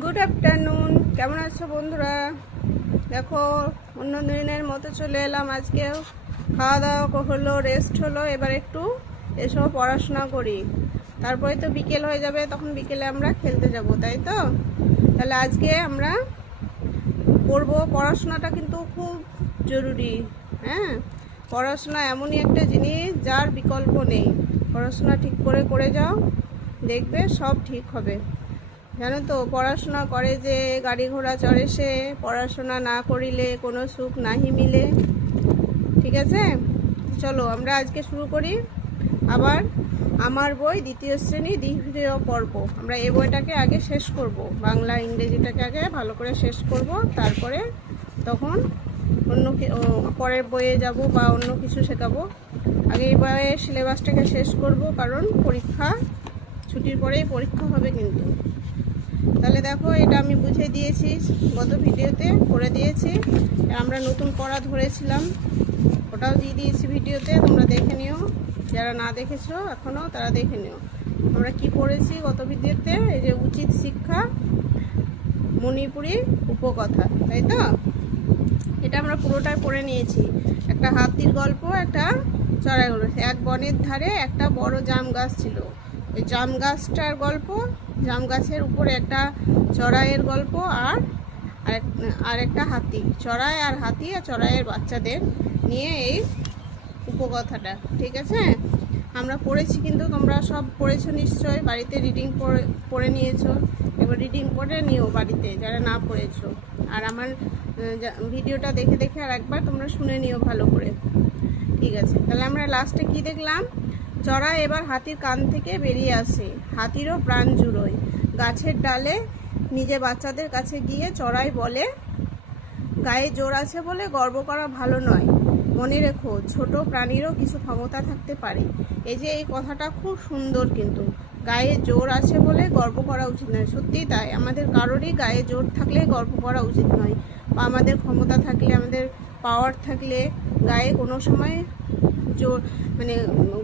Good afternoon, কেমন আছো বন্ধুরা? দেখো, অন্য দিনের মতো চলে এলাম। আজকেও খাওয়া দাওয়া হলো, রেস্ট হলো, এবার একটু এসব পড়াশোনা করি। তারপরে তো বিকেল হয়ে যাবে, তখন বিকেলে আমরা খেলতে যাব, তাই তো? তাহলে আজকে আমরা পড়বো। পড়াশোনাটা কিন্তু খুব জরুরি। হ্যাঁ, পড়াশোনা এমনই একটা জিনিস যার বিকল্প নেই। পড়াশোনা ঠিক করে করে যাও, দেখবে সব ঠিক হবে। জানো তো, পড়াশোনা করে যে গাড়ি ঘোড়া চড়ে সে, পড়াশোনা না করিলে কোনো সুখ নাহি মিলে। ঠিক আছে, চলো আমরা আজকে শুরু করি। আবার আমার বই দ্বিতীয় শ্রেণী দ্বিতীয় পর্ব। আমরা এই বইটাকে আগে শেষ করব, বাংলা ইংরেজিটাকে আগে ভালো করে শেষ করব, তারপরে তখন অন্য পরের বইয়ে যাব বা অন্য কিছু শেখাবো। আগে এই বইয়ের সিলেবাসটাকে শেষ করব, কারণ পরীক্ষা ছুটির পরেই পরীক্ষা হবে কিন্তু। তাহলে দেখো, এটা আমি বুঝিয়ে দিয়েছি, গত ভিডিওতে করে দিয়েছি। আমরা নতুন পড়া ধরেছিলাম, ওটাও দিয়ে দিয়েছি ভিডিওতে, তোমরা দেখে নিও। যারা না দেখেছো এখনও তারা দেখে নিও। আমরা কি পড়েছি গত ভিডিওতে? এই যে উচিত শিক্ষা, মণিপুরী উপকথা, তাই তো? এটা আমরা পুরোটাই পড়ে নিয়েছি। একটা হাতির গল্প, একটা চড়াই গল্প। এক বনের ধারে একটা বড় জাম গাছ ছিল। ওই জাম গাছটার গল্প, জাম গাছের উপরে একটা চড়াইয়ের গল্প, আর একটা হাতি, চড়াই আর হাতি আর চড়াইয়ের বাচ্চাদের নিয়ে এই উপকথাটা। ঠিক আছে, আমরা পড়েছি কিন্তু, তোমরা সব পড়েছো নিশ্চয়, বাড়িতে রিডিং পড়ে নিয়েছো। এবার রিডিং পড়ে নিও বাড়িতে, যারা না পড়েছো। আর আমার ভিডিওটা দেখে দেখে আর একবার তোমরা শুনে নিও ভালো করে। ঠিক আছে, তাহলে আমরা লাস্টে কি দেখলাম? চড়াই এবার হাতির কান থেকে বেরিয়ে আসে, হাতিরও প্রাণ জুড়োয়। গাছের ডালে নিজে বাচ্চাদের কাছে গিয়ে চড়াই বলে, গায়ে জোর আছে বলে গর্ব করা ভালো নয়, মনে রেখো ছোট প্রাণীরও কিছু ক্ষমতা থাকতে পারে। এই যে এই কথাটা খুব সুন্দর, কিন্তু গায়ে জোর আছে বলে গর্ব করা উচিত নয়। সত্যিই তাই, আমাদের কারোরই গায়ে জোর থাকলে গর্ব করা উচিত নয়, বা আমাদের ক্ষমতা থাকলে, আমাদের পাওয়ার থাকলে গায়ে কোনো সময় জোর মানে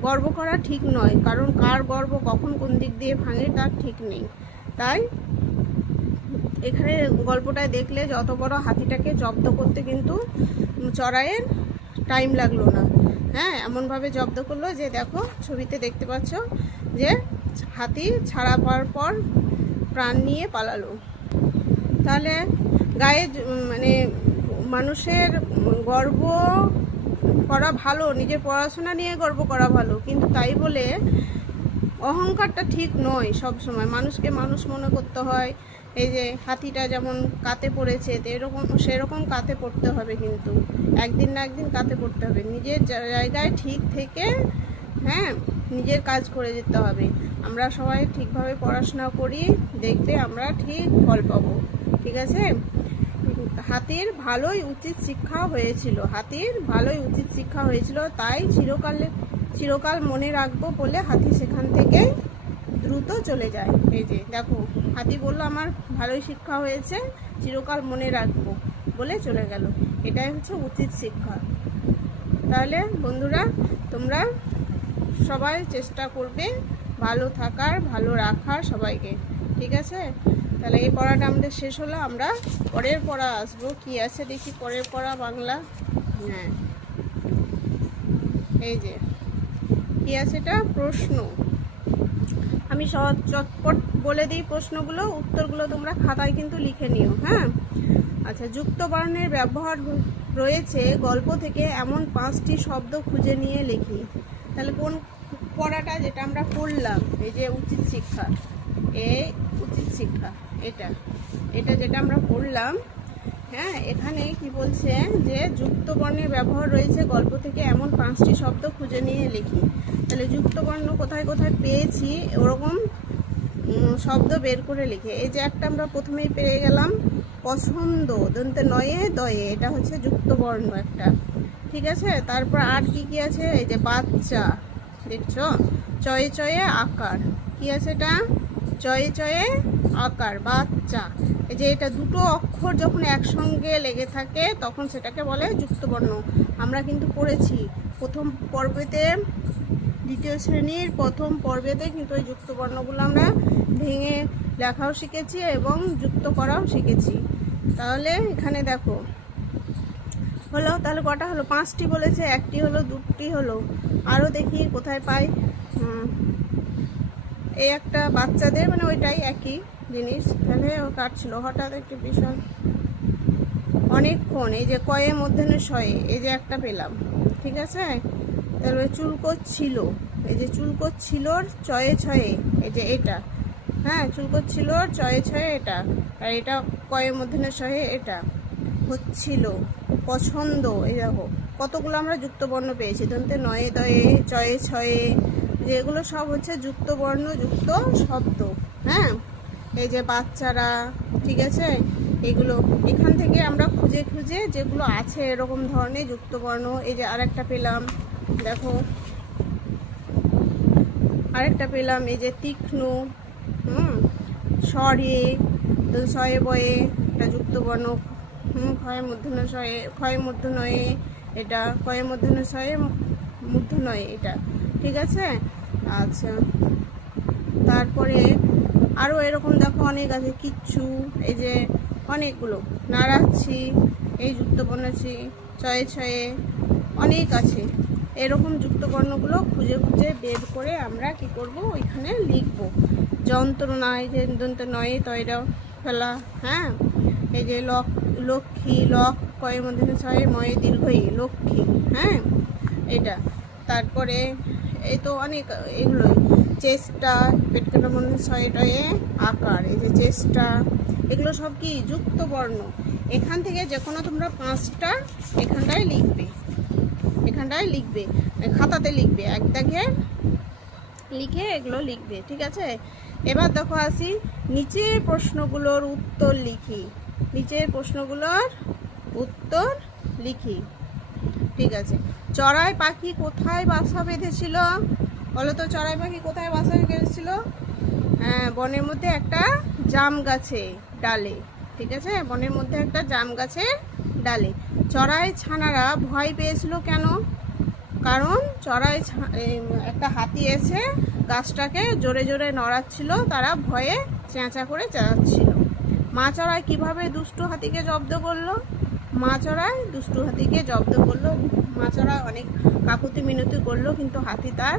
গর্ব করা ঠিক নয়। কারণ কার গর্ব কখন কোন দিক দিয়ে ভাঙে তার ঠিক নেই। তাই এখানে গল্পটায় দেখলে যত বড় হাতিটাকে জব্দ করতে কিন্তু চড়াইয়ের টাইম লাগলো না। হ্যাঁ, এমনভাবে জব্দ করলো যে দেখো ছবিতে দেখতে পাচ্ছ যে হাতি ছাড়া পাওয়ার পর প্রাণ নিয়ে পালালো। তাহলে গায়ে মানে মানুষের গর্ব করা ভালো, নিজের পড়াশোনা নিয়ে গর্ব করা ভালো, কিন্তু তাই বলে অহংকারটা ঠিক নয়। সব সময় মানুষকে মানুষ মনে করতে হয়। এই যে হাতিটা যেমন কাতে পড়েছে, এরকম সেরকম কাতে পড়তে হবে, কিন্তু একদিন না একদিন কাতে পড়তে হবে। নিজের জায়গায় ঠিক থেকে, হ্যাঁ, নিজের কাজ করে যেতে হবে। আমরা সবাই ঠিকভাবে পড়াশোনা করি, দেখবে আমরা ঠিক ফল পাবো। ঠিক আছে, হাতির ভালোই উচিত শিক্ষা হয়েছিল, হাতির ভালোই উচিত শিক্ষা হয়েছিল, তাই চিরকাল মনে রাখবো বলে হাতি সেখান থেকে দ্রুত চলে যায়। এই যে দেখো, হাতি বললো আমার ভালোই শিক্ষা হয়েছে, চিরকাল মনে রাখবো বলে চলে গেল। এটাই হচ্ছে উচিত শিক্ষা। তাহলে বন্ধুরা, তোমরা সবাই চেষ্টা করবে ভালো থাকার, ভালো রাখার সবাইকে। ঠিক আছে, তাহলে এই পড়াটা আমাদের শেষ হলো। আমরা পরের পড়া আসবো, কি আছে দেখি পরের পড়া বাংলা। হ্যাঁ, এই যে কি আছে, এটা প্রশ্ন। আমি চটপট বলে দিই প্রশ্নগুলো, উত্তরগুলো তোমরা খাতায় কিন্তু লিখে নিও। হ্যাঁ, আচ্ছা, যুক্ত বর্ণের ব্যবহার রয়েছে গল্প থেকে এমন 5টি শব্দ খুঁজে নিয়ে লিখি। তাহলে কোন পড়াটা যেটা আমরা পড়লাম, এই যে উচিত শিক্ষা, এই উচিত শিক্ষা, এটা যেটা আমরা পড়লাম। হ্যাঁ, এখানে কি বলছে যে যুক্ত বর্ণের ব্যবহার রয়েছে গল্প থেকে এমন 5টি শব্দ খুঁজে নিয়ে লিখি। তাহলে যুক্ত বর্ণ কোথায় কোথায় পেয়েছি ওরকম শব্দ বের করে লিখে। এই যে একটা আমরা প্রথমেই পেয়ে গেলাম, পছন্দ, দন্তে নয়ে দয়ে, এটা হচ্ছে যুক্ত বর্ণ একটা। ঠিক আছে, তারপর আর কি কি আছে? এই যে বাচ্চা, দেখছো, চয়ে চয়ে আকার, কি আছে এটা? চয়ে চয়ে আকার, বাচ্চা। এই যে এটা দুটো অক্ষর যখন একসঙ্গে লেগে থাকে তখন সেটাকে বলে যুক্তবর্ণ। আমরা কিন্তু পড়েছি প্রথম পর্বেতে, দ্বিতীয় শ্রেণীর প্রথম পর্বেতে কিন্তু ওই যুক্তবর্ণগুলো আমরা ভেঙে লেখাও শিখেছি এবং যুক্ত করাও শিখেছি। তাহলে এখানে দেখো হলো, তাহলে কটা হলো? 5টি বলেছে, 1টি হলো, 2টি হলো, আরও দেখি কোথায় পাই। এই একটা বাচ্চাদের মানে ওইটাই একই জিনিস। তাহলে ও কাটছিল হঠাৎ একটি ভীষণ অনেকক্ষণ। এই যে কয়ে মধ্যাহ্নে শয়ে, এই যে একটা পেলাম, ঠিক আছে। তাহলে চুলকো ছিল, এই যে চুলকো ছিল চয়ে ছয়ে, এই যে এটা, হ্যাঁ চুলকো ছিল চয়ে ছয়ে এটা, আর এটা কয়ে মধ্যাহ্নে শয়ে এটা হচ্ছিল। পছন্দ, এই দেখো কতগুলো আমরা যুক্ত বর্ণ পেয়েছি, দন্তে নয়ে দয়ে চয়ে ছয়ে, যেগুলো সব হচ্ছে যুক্ত বর্ণ যুক্ত শব্দ। হ্যাঁ, এই যে বাচ্চারা, ঠিক আছে, এগুলো এখান থেকে আমরা খুঁজে খুঁজে যেগুলো আছে এরকম ধরনের যুক্ত বর্ণ। এই যে আরেকটা পেলাম, দেখো আরেকটা পেলাম, এই যে তীক্ষ্ণ, স্বরে, শয়ে বয়ে এটা যুক্ত বর্ণ, ক্ষয় মূর্ধন্য শয়ে, ক্ষয় মূর্ধন্যয়ে এটা, ক্ষয় মূর্ধন্য শয়ে মূর্ধন্যয়ে এটা, ঠিক আছে। আচ্ছা, তারপরে আরও এরকম দেখো অনেক আছে, কিচ্ছু, এই যে অনেকগুলো, নাড়াচ্ছি, এই যুক্তবর্ণছি, ছয়ে ছয়ে, অনেক আছে। এরকম যুক্তবর্ণগুলো খুঁজে খুঁজে বের করে আমরা কি করব, ওইখানে লিখব। যন্ত্রণায়, যে দন্ত নয়ে তয়রা ফেলা, হ্যাঁ, এই যে লক্ষ্মী, লক কয়ের মধ্যে ছয়ে ময়ে দীর্ঘই লক্ষ্মী, হ্যাঁ এটা। তারপরে এই তো অনেক এগুলোই, চেষ্টা, পেট কাটার মধ্যে ছয়ে টয়ে আকার, এই যে চেষ্টা, এগুলো সব কি যুক্ত বর্ণ। এখান থেকে যে কোনো তোমরা 5টা এখানটায় লিখবে, এখানটায় লিখবে, খাতাতে লিখবে, এক দাগে লিখে এগুলো লিখবে, ঠিক আছে। এবার দেখো আসি, নিচের প্রশ্নগুলোর উত্তর লিখি, নিচের প্রশ্নগুলোর উত্তর লিখি, ঠিক আছে। চড়াই পাখি কোথায় বাসা বেঁধেছিল? বলো তো, চড়াই পাখি কোথায় বাসা বেঁধেছিল? হ্যাঁ, বনের মধ্যে একটা জাম গাছে ডালে, ঠিক আছে, বনের মধ্যে একটা জাম গাছের ডালে। চড়াই ছানারা ভয় পেয়েছিল কেন? কারণ চড়াই একটা হাতি এসে গাছটাকে জোরে জোরে নড়াচ্ছিল, তারা ভয়ে চেঁচা করে চেঁচাচ্ছিল। মা চড়াই কিভাবে দুষ্টু হাতিকে জব্দ করলো? মা চড়াই দুষ্টু হাতিকে জব্দ করলো, মা চড়াই অনেক কাকুতি মিনতি করলো, কিন্তু হাতি তার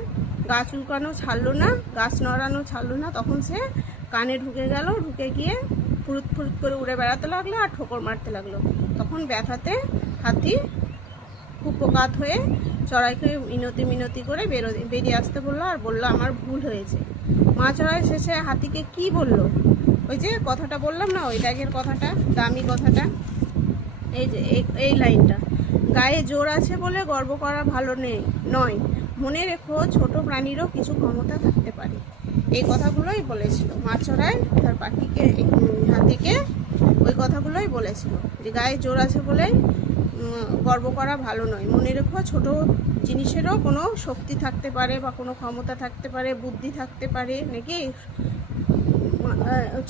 গাছ উল্কানো ছাড়লো না, গাছ নড়ানো ছাড়লো না। তখন সে কানে ঢুকে গেল, ঢুকে গিয়ে ফুরুত ফুরুত করে উড়ে বেড়াতে লাগলো আর ঠোকর মারতে লাগলো। তখন ব্যথাতে হাতি কুপকাত হয়ে চড়াইকে মিনতি মিনতি করে বেরিয়ে আসতে বললো, আর বললো আমার ভুল হয়েছে। মা চড়াই শেষে হাতিকে কি বলল? ওই যে কথাটা বললাম না, ওই দাগের কথাটা, দামি কথাটা, এই যে এই লাইনটা, গায়ে জোর আছে বলে গর্ব করা ভালো নয়, মনে রেখো ছোট প্রাণীরও কিছু ক্ষমতা থাকতে পারে। এই কথাগুলোই বলেছিল মা চড়াই তার পাখিকে, হাতিকে ওই কথাগুলোই বলেছিল, যে গায়ে জোর আছে বলে গর্ব করা ভালো নয়, মনে রেখো ছোট জিনিসেরও কোনো শক্তি থাকতে পারে বা কোনো ক্ষমতা থাকতে পারে, বুদ্ধি থাকতে পারে, নাকি।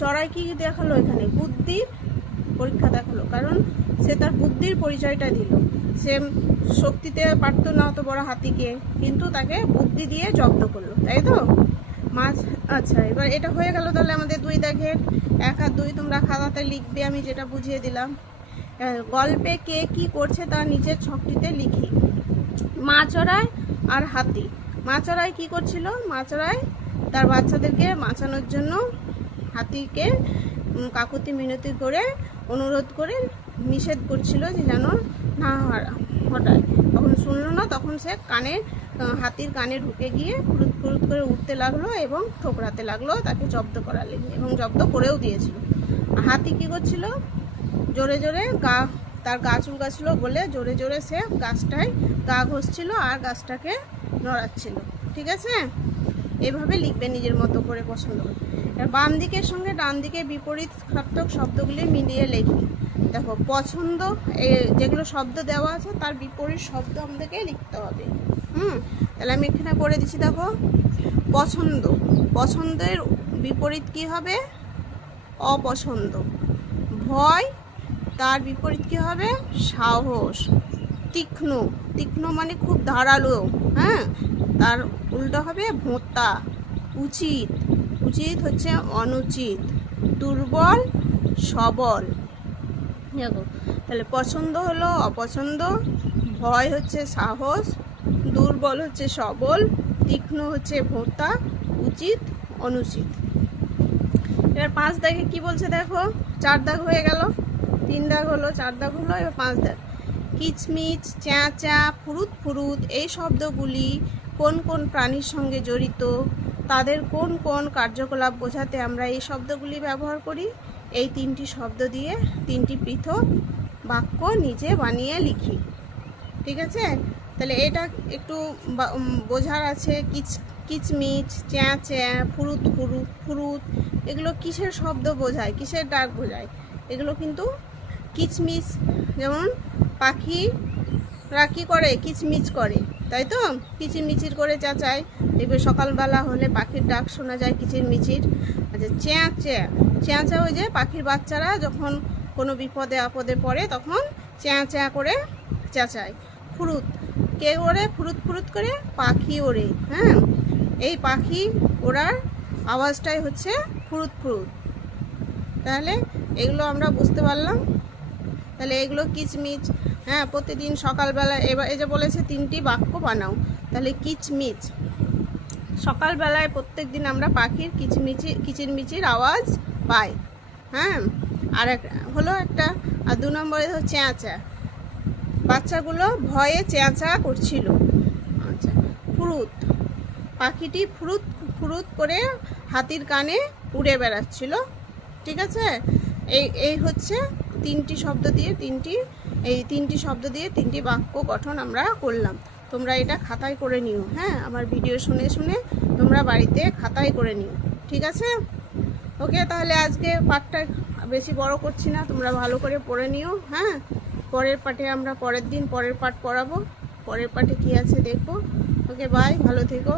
চড়াই কি দেখালো এখানে? বুদ্ধির পরীক্ষা দেখালো, কারণ সে তার বুদ্ধির পরিচয়টা দিল। সে শক্তিতে পারত না অত বড় হাতিকে, কিন্তু তাকে বুদ্ধি দিয়ে জব্দ করলো, তাই তো মাছ। আচ্ছা, এবার এটা হয়ে গেল। তাহলে আমাদের 2 দাগের 1 আর 2 তোমরা খাতাতে লিখবে, আমি যেটা বুঝিয়ে দিলাম। গল্পে কে কি করছে তা নিচের ছকটিতে লিখি। মা চড়াই আর হাতি। মা চড়াই কি করছিল? মা চড়াই তার বাচ্চাদেরকে বাঁচানোর জন্য হাতিকে কাকুতি মিনতি করে অনুরোধ করে নিষেধ করছিল যে যেন না হটায়। তখন শুনলো না, তখন সে হাতির কানে ঢুকে গিয়ে ফুরুত ফুরুত করে উঠতে লাগলো এবং ঠোকরাতে লাগলো তাকে জব্দ করার লেগে, এবং জব্দ করেও দিয়েছিল। আর হাতি কি করছিল? জোরে জোরে তার গা চুলকাছিল বলে জোরে জোরে সে গাছটায় গা ঘষছিল আর গাছটাকে নড়াচ্ছিল, ঠিক আছে। এভাবে লিখবে নিজের মতো করে, পছন্দ করে। বাম দিকের সঙ্গে ডান দিকে বিপরীত সার্থক শব্দগুলি মিলিয়ে লেখি। দেখো, পছন্দ যেগুলো শব্দ দেওয়া আছে তার বিপরীত শব্দ আমাদেরকে লিখতে হবে। তাহলে আমি এখানে করে দিচ্ছি, দেখো পছন্দ, পছন্দের বিপরীত কি হবে? অপছন্দ। ভয়, তার বিপরীত কি হবে? সাহস। তীক্ষ্ণ, তীক্ষ্ণ মানে খুব ধারালো, হ্যাঁ, তার উল্টো হবে ভোঁতা। উচিত, উচিত হচ্ছে অনুচিত। দুর্বল, সবল। দেখো তাহলে পছন্দ হলো অপছন্দ, ভয় হচ্ছে সাহস, দুর্বল হচ্ছে সবল, তীক্ষ্ণ হচ্ছে ভোঁতা, উচিত অনুচিত। এবার 5 দাগে কি বলছে দেখো, 4 দাগ হয়ে গেল, 3 দাগ হলো, 4 দাগ হলো, এবার 5 দাগ। কিচমিচ, চেঁচা, ফুরুত ফুরুত এই শব্দগুলি কোন কোন প্রাণীর সঙ্গে জড়িত, তাদের কোন কোন কার্যকলাপ বোঝাতে আমরা এই শব্দগুলি ব্যবহার করি। এই 3টি শব্দ দিয়ে 3টি পৃথক বাক্য নিজে বানিয়ে লিখি। ঠিক আছে, তাহলে এটা একটু বোঝার আছে। কিচমিচ, চেঁচা, ফুরুত ফুরুত এগুলো কিসের শব্দ বোঝায়, কিসের ডাক বোঝায়? এগুলো কিন্তু কিচমিচ, যেমন পাখিরা কী করে, কিচমিচ করে, তাই তো, কিচিরমিচির করে চেঁচায়। দেখবে সকালবেলা হলে পাখির ডাক শোনা যায় কিচিরমিচির। আচ্ছা, চেঁচা ওই যে পাখির বাচ্চারা যখন কোনো বিপদে আপদে পড়ে তখন চেঁচা করে চেঁচায়। ফুরুত কে ওড়ে, ফুরুত করে পাখি ওড়ে। হ্যাঁ, এই পাখি ওড়ার আওয়াজটাই হচ্ছে ফুরুত। তাহলে এগুলো আমরা বুঝতে পারলাম। তাহলে এগুলো কিচমিচ। হ্যাঁ, প্রতিদিন সকালবেলা এবার এই যে বলেছে 3টি বাক্য বানাও, তাহলে কিচমিচ সকালবেলায় প্রত্যেক দিন আমরা পাখির কিচিরমিচির আওয়াজ পাই। হ্যাঁ, আর হলো একটা। আর 2 নম্বরে হলো চেঁচা, বাচ্চাগুলো ভয়ে চেঁচা করছিল। আচ্ছা, ফুরুত, পাখিটি ফুরুত করে হাতির কানে উড়ে বেড়াচ্ছিল। ঠিক আছে, এই হচ্ছে 3টি শব্দ দিয়ে 3টি বাক্য গঠন আমরা করলাম। তোমরা এটা খাতায় করে নিও। হ্যাঁ, আমার ভিডিও শুনে তোমরা বাড়িতে খাতায় করে নিও। ঠিক আছে, ওকে। তাহলে আজকে পাঠটা বেশি বড় করছি না, তোমরা ভালো করে পড়ে নিও। হ্যাঁ, পরের পাঠে আমরা পরের দিন পরের পাঠ পড়াবো। পরের পাঠে কি আছে দেখবো। ওকে, বাই, ভালো থেকো।